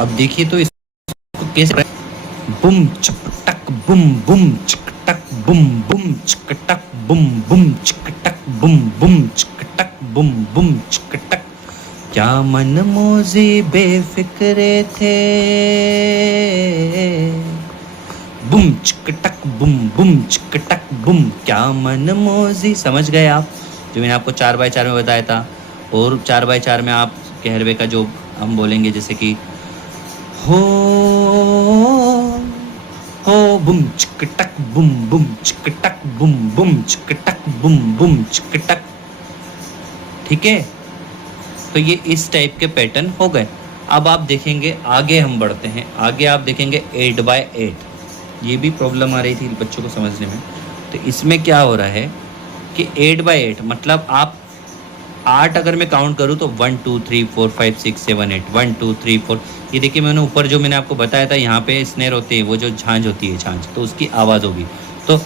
अब देखिए तो इसको कैसे, बुम चिक टक बुम बुम चिक टक बुम बुम चिक टक बुम बुम चिक टक बुम बुम चिक टक बुम बुम चिक टक। क्या मन मौजी बेफिक्रे थे, बुम चिक टक बुम चिक टक बुम। क्या मन मौजी, समझ गए आप? जो मैंने आपको 4x4 में बताया था। और 4x4 में आप कहरवे का जो हम बोलेंगे जैसे कि हो बुम चिक टक बुम चिक टक बुम चिक टक बुम चिक टक। ठीक है, तो ये इस टाइप के पैटर्न हो गए। अब आप देखेंगे आगे हम बढ़ते हैं, आगे आप देखेंगे 8x8। ये भी प्रॉब्लम आ रही थी बच्चों को समझने में। तो इसमें क्या हो रहा है कि 8x8 मतलब आप 8 अगर मैं काउंट करूँ तो 1 2 3 4 5 6 7 8 1 2 3 4। ये देखिए मैंने ऊपर जो मैंने आपको बताया था यहाँ पे स्नेर होती है, वो जो झांझ होती है झांझ, तो उसकी आवाज़ होगी। तो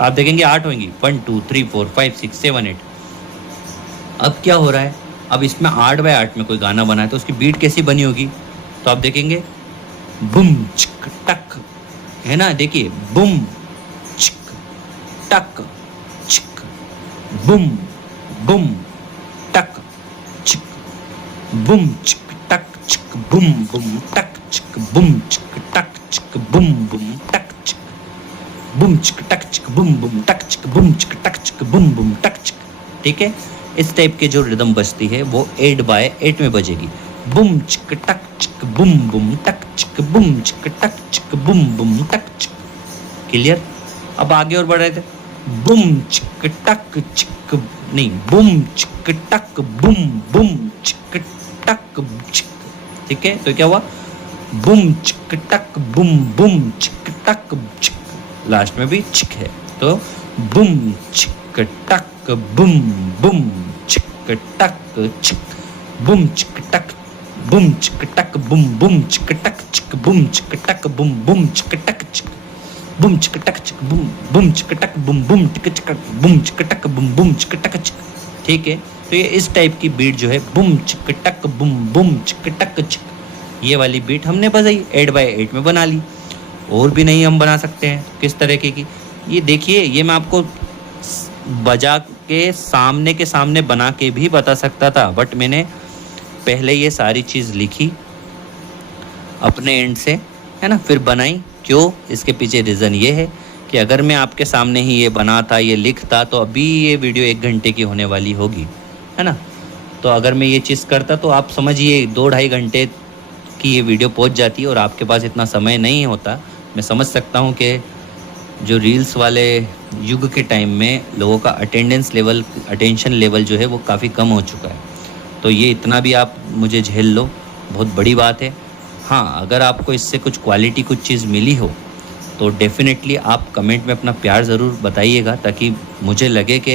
आप देखेंगे 8 होंगी, 1 2 3 4 5 6 7 8। अब क्या हो रहा है, अब इसमें 8x8 में कोई गाना बना है तो उसकी बीट कैसी बनी होगी? तो आप देखेंगे बुम चिक टक, है ना? देखिए बुम चिक टक चिक बुम बुम टक चिक बुम चिक टक चिक बुम बुम टक चिक बुम चिक टक चिक बुम बुम टक चिक बुम चिक टक चिक बुम बुम टक चिक बुम चिक टक चिक बुम बुम टक चिक। ठीक है, इस टाइप के जो रिदम बजती है वो 8x8 में बजेगी। बुम चिक टक चिक बुम बुम टक चिक बुम चिक टक चिक बुम बुम टक चिक। क्लियर? अब आगे और बढ़ रहे थे, बुम चिक टक चिक, नहीं बुम चिक टक बुम बुम चिक टक चिक। ठीक है, तो क्या हुआ? बुम चिक टक बुम बुम चिक टक चिक, लास्ट में भी चिक है। तो बुम चिक टक बुम बुम चिक टक चिक बुम चिक टक बुम चिक टक बुम बुम चिक टक चिक बुम चिक टक बुम बुम चिक टक चिक बुम चिक टक चिक बुम बुम चिक टक बुम बुम टिक चिक बुम चिक टक बुम बुम चिक टक चिक। ठीक है, तो ये इस टाइप की बीट जो है बुम चिक टक बुम बुम चिक टक चिक, ये वाली बीट हमने बजाई 8x8 में बना ली। और भी नहीं हम बना सकते हैं किस तरीके की, ये देखिए ये मैं आपको बजा के सामने बना के भी बता सकता था, बट मैंने पहले ये सारी चीज़ लिखी अपने एंड से, है ना, फिर बनाई। क्यों? इसके पीछे रीज़न ये है कि अगर मैं आपके सामने ही ये बनाता, ये लिखता, तो अभी ये वीडियो 1 घंटे की होने वाली होगी, है ना। तो अगर मैं ये चीज़ करता तो आप समझिए 2-2.5 घंटे की ये वीडियो पहुंच जाती और आपके पास इतना समय नहीं होता। मैं समझ सकता हूँ कि जो रील्स वाले युग के टाइम में लोगों का अटेंशन लेवल जो है वो काफ़ी कम हो चुका है। तो ये इतना भी आप मुझे झेल लो, बहुत बड़ी बात है। हाँ, अगर आपको इससे कुछ क्वालिटी कुछ चीज़ मिली हो तो डेफिनेटली आप कमेंट में अपना प्यार ज़रूर बताइएगा, ताकि मुझे लगे कि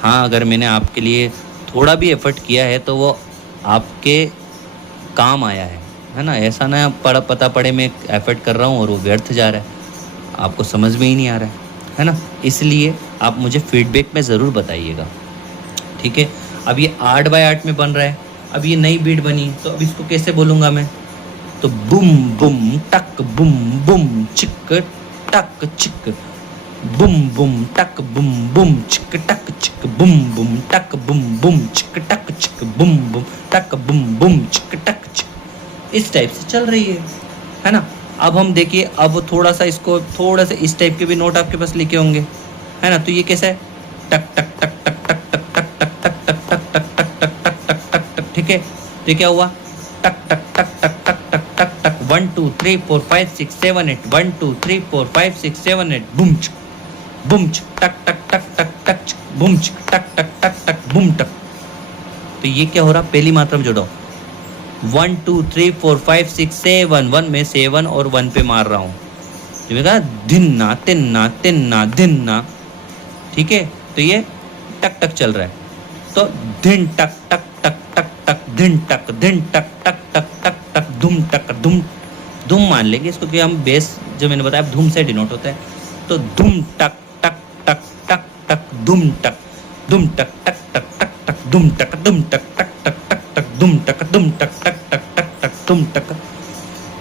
हाँ, अगर मैंने आपके लिए थोड़ा भी एफ़र्ट किया है तो वो आपके काम आया है ना। ऐसा ना पता पड़े मैं एफ़र्ट कर रहा हूँ और वो व्यर्थ जा रहा है, आपको समझ में ही नहीं आ रहा है ना। इसलिए आप मुझे फीडबैक में ज़रूर बताइएगा। ठीक है, अब ये 8x8 में बन रहा है, अब ये नई बीट बनी, तो अब इसको कैसे बोलूँगा मैं? तो बुम बुम टक बुम बुम चिक टक चिक बुम बुम टक बुम बुम चिक टक चिक बुम बुम टक बुम बुम चिक टक चिक बुम बुम टक बुम बुम चिक टक चिक, इस टाइप से चल रही है ना। अब हम देखिए, अब थोड़ा सा इसको थोड़ा सा इस टाइप के भी नोट आपके पास लिखे होंगे, है ना। तो ये कैसा है? टक टक टक टक टक टक टक टक टक टक टक टक टक टक टक टक टक टक। ठीक है, तो क्या हुआ? टक टक टक टक टक टक टक टक 1 2 3 4 5 6 7 8 1 2 3 4 5 6 7 8 बुम टक टक टक टक टक बुम टक टक टक टक बुम टक। तो ये क्या हो रहा? पहली मात्रा में जोड़ो, 1 2 3 4 5 6 7 1 में 7 और 1 पे मार रहा हूँ, जो मैं कहा धिन्ना तिन्ना तिन्ना धिन्ना। ठीक है, तो ये टक टक चल रहा है, तो धिन टक टक टक टक टक धिन टक टक टक टक धुम टक धुम धुम मान लेंगे इसको, कि हम बेस जो मैंने बताया धुम से डिनोट होता है। तो धुम टक टक टक टक टक धुम टक टक टक टक टक धुम टक टक टक टक दुम टक टक टक टक टक दुम टक,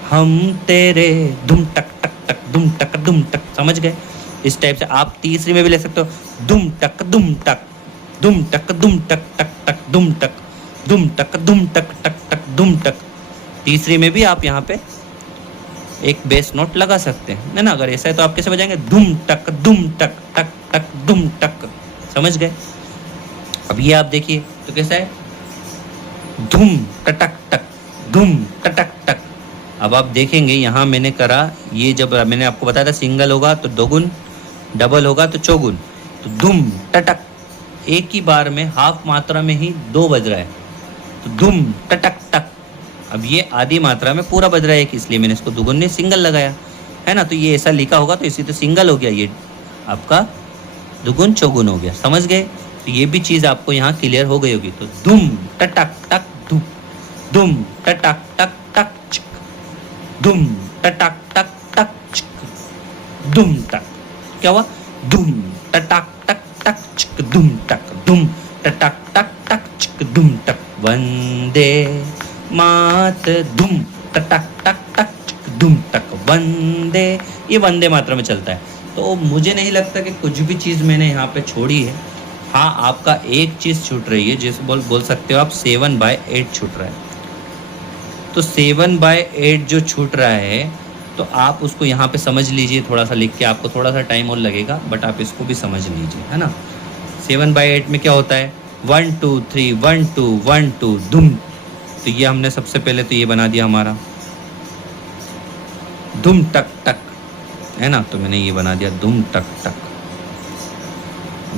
हम तेरे दुम टक दुम टक, समझ गए? इस टाइप से आप तीसरी में भी ले सकते हो, दुम टक दुम टक दुम टक दुम टक टक टक दुम टक दुम टक दुम टक टक टक दुम टक। तीसरी में भी आप यहाँ पे एक बेस नोट लगा सकते हैं, है ना? अगर ऐसा है तो आप कैसे बजाएंगे? दुम टक टक टक दुम टक, समझ गए? अब ये आप देखिए तो कैसा है, धुम टटक टक धुम टटक टक। अब आप देखेंगे यहाँ मैंने करा, ये जब मैंने आपको बताया था सिंगल होगा तो दोगुन, डबल होगा तो चौगुन, तो धुम टटक एक ही बार में हाफ मात्रा में ही 2 बज रहा है, तो धुम टटक टक। अब ये आधी मात्रा में पूरा बज रहा है, इसलिए मैंने इसको दुगुन ने सिंगल लगाया, है ना? तो ये ऐसा लिखा होगा तो इसी तो सिंगल हो गया, ये आपका दुगुन चौगुन हो गया, समझ गए? तो ये भी चीज़ आपको यहाँ क्लियर हो गई होगी। तो दुम टटक टक धुम, दुम टटक टक टक चिक, दुम टटक टक टक चिक, दुम टक, क्या हुआ? दुम टटक टक टक चिक दुम टक, दुम टटक टक टक चिक दुम टक, वंदे मात दुम टटक टक टक चिक दुम टक, वंदे, ये वंदे मात्रा में चलता है। तो मुझे नहीं लगता कि कुछ भी चीज़ मैंने यहाँ पे छोड़ी है। हाँ, आपका एक चीज़ छूट रही है, जिसे बोल सकते हो आप 7/8 छूट रहा है। तो 7/8 जो छूट रहा है तो आप उसको यहाँ पे समझ लीजिए, थोड़ा सा लिख के, आपको थोड़ा सा टाइम और लगेगा बट आप इसको भी समझ लीजिए, है ना? 7/8 में क्या होता है? 1 2 3 1 2 1 2 दुम। तो ये हमने सबसे पहले तो ये बना दिया हमारा दुम टक टक, है ना? तो मैंने ये बना दिया दुम टक टक,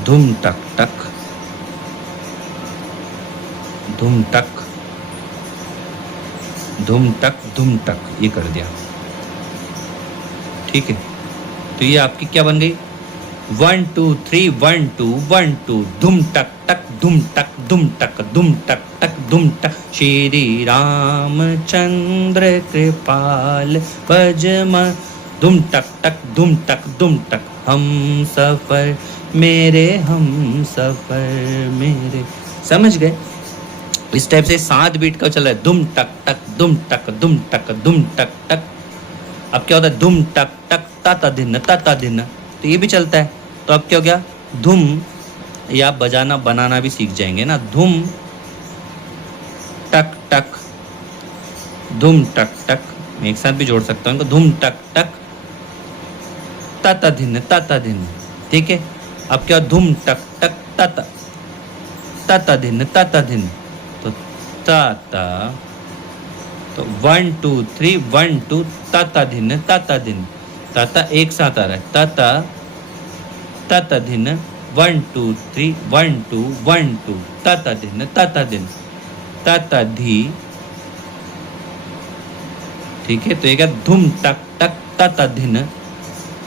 धुम टक टक, धुम टक, धुम टक, धुम टक, ये कर दिया, ठीक है? तो ये आपकी क्या बन गई? 1 2 3 1 2 1 2 धुम टक टक धुम टक दुम टक दुम टक टक दुम टक, श्री रामचंद्र कृपाल भजम दुम टक टक दुम टक दुम टक, हम सफर मेरे हम सफर मेरे, समझ गए? इस टाइप से 7 बीट का चल रहा है, दुम टक टक दुम टक दुम टक दुम टक टक। अब क्या होता है? दुम टक टक ताता दिन ताता दिन, तो ये भी चलता है। तो अब क्या हो गया? धुम, या आप बजाना बनाना भी सीख जाएंगे ना, धुम टक टक धुम टक टक, मैं एक साथ भी जोड़ सकता हूँ इनको, धुम टक टक ताता दिन, ठीक है? अब क्या? धुम टक टक ताता ताता दिन, तो ताता, तो 1 2 3 1 2 ताता दिन, ताता एक साथ आ रहा है, ताता दिन 1 2 3 1 2 1 2 ताता दिन, ताता धी, ठीक है? तो ये क्या? धुम टक टक ताता दिन,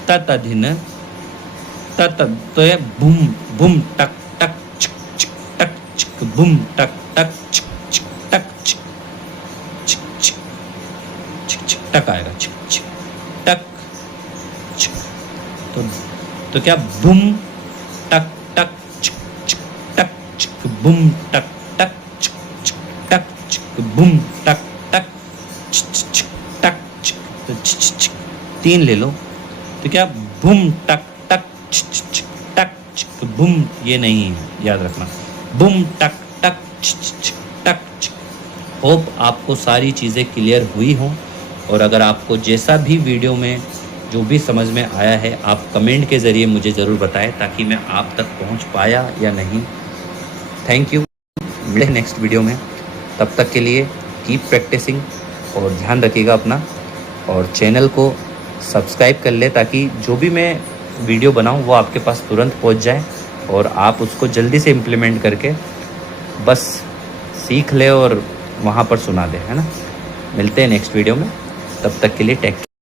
ताता, तो ये बुम बुम टक टक चिक चिक टक चिक बुम टक टक चिक चिक टक चिक चिक चिक चिक चिक टक आएगा, चिक चिक टक चिक, तो क्या? बुम टक टक चिक चिक टक चिक बुम टक टक चिक चिक टक चिक बुम टक टक चिक चिक टक चिक, तो चिक चिक 3 ले लो, तो क्या? बुम टक टक चिक चिक टक चिक बुम, ये नहीं है, याद रखना, बुम टक टक चिक चिक टक चिक। होप आपको सारी चीज़ें क्लियर हुई हों, और अगर आपको जैसा भी वीडियो में जो भी समझ में आया है आप कमेंट के ज़रिए मुझे ज़रूर बताएं, ताकि मैं आप तक पहुंच पाया या नहीं। थैंक यू, मिले नेक्स्ट वीडियो में, तब तक के लिए कीप प्रैक्टिसिंग और ध्यान रखिएगा अपना, और चैनल को सब्सक्राइब कर ले ताकि जो भी मैं वीडियो बनाऊं वो आपके पास तुरंत पहुंच जाए और आप उसको जल्दी से इम्प्लीमेंट करके बस सीख ले और वहाँ पर सुना दे, है ना? मिलते हैं नेक्स्ट वीडियो में, तब तक के लिए टेक केयर।